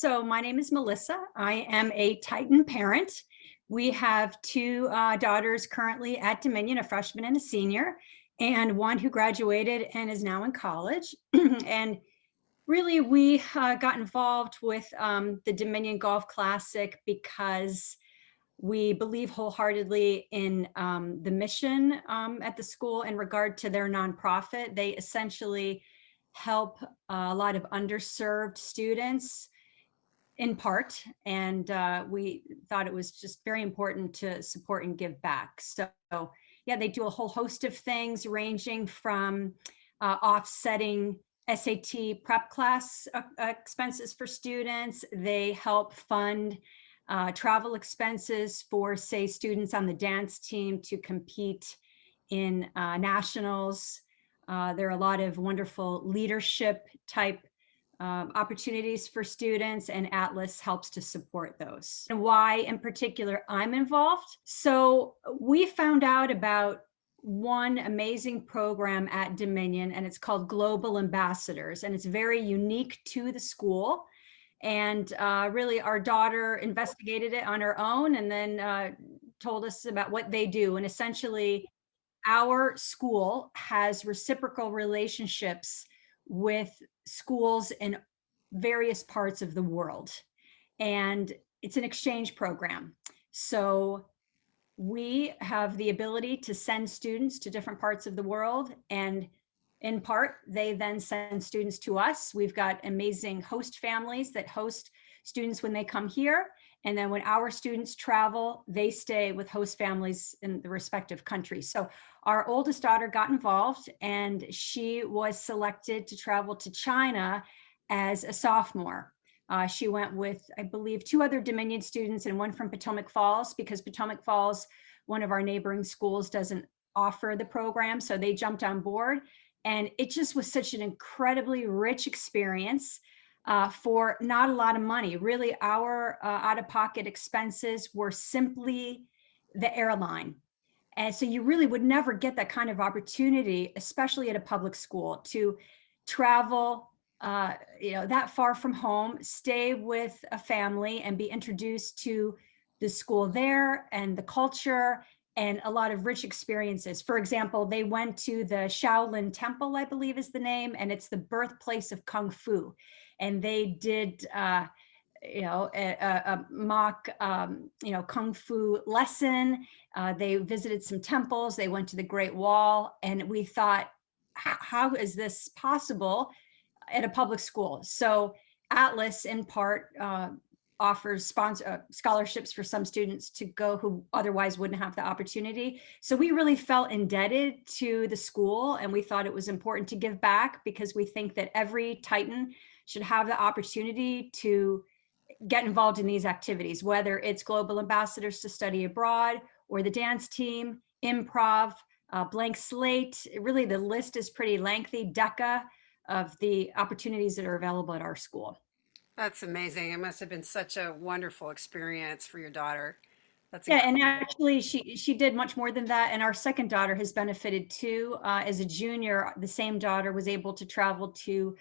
So my name is Melissa. I am a Titan parent. We have two daughters currently at Dominion, a freshman and a senior, and one who graduated and is now in college. And really, we got involved with the Dominion Golf Classic because we believe wholeheartedly in the mission at the school in regard to their nonprofit. They essentially help a lot of underserved students in part, and we thought it was just very important to support and give back. So yeah, they do a whole host of things ranging from offsetting SAT prep class expenses for students. They help fund travel expenses for, say, students on the dance team to compete in nationals. There are a lot of wonderful leadership type opportunities for students, and Atlas helps to support those. And why in particular I'm involved? So we found out about one amazing program at Dominion, and it's called Global Ambassadors, and it's very unique to the school. And really, our daughter investigated it on her own and then told us about what they do. And essentially, our school has reciprocal relationships with schools in various parts of the world. And it's an exchange program. So we have the ability to send students to different parts of the world. And in part, they then send students to us. We've got amazing host families that host students when they come here. And then when our students travel, they stay with host families in the respective countries. So our oldest daughter got involved, and she was selected to travel to China as a sophomore. She went with, I believe, two other Dominion students and one from Potomac Falls, because Potomac Falls, one of our neighboring schools, doesn't offer the program. So they jumped on board. And it just was such an incredibly rich experience for not a lot of money. Really, our out-of-pocket expenses were simply the airline. And so you really would never get that kind of opportunity, especially at a public school, to travel that far from home, stay with a family, and be introduced to the school there and the culture and a lot of rich experiences. For example, they went to the Shaolin Temple, I believe is the name, and it's the birthplace of Kung Fu. And they did a mock Kung Fu lesson. They visited some temples. They went to the Great Wall. And we thought, how is this possible at a public school? So Atlas, in part, offers scholarships for some students to go who otherwise wouldn't have the opportunity. So we really felt indebted to the school, and we thought it was important to give back, because we think that every Titan should have the opportunity to get involved in these activities, whether it's Global Ambassadors to study abroad or the dance team, improv, blank slate. Really, the list is pretty lengthy, DECA, of the opportunities that are available at our school. That's amazing. It must have been such a wonderful experience for your daughter. That's Yeah, and incredible. actually, she did much more than that. And our second daughter has benefited too. As a junior, the same daughter was able to travel to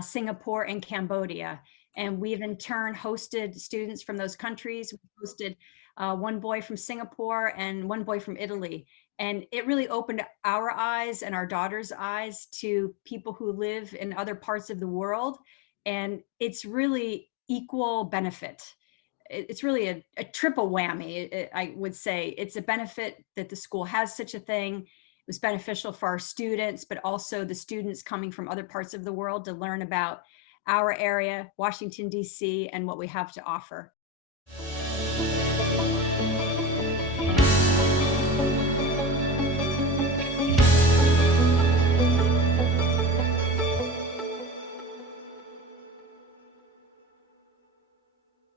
Singapore and Cambodia, and we've in turn hosted students from those countries. We hosted one boy from Singapore and one boy from Italy, and it really opened our eyes and our daughter's eyes to people who live in other parts of the world, and it's really equal benefit. It's really a triple whammy. I would say it's a benefit that the school has such a thing. It was beneficial for our students, but also the students coming from other parts of the world to learn about our area, Washington, D.C., and what we have to offer.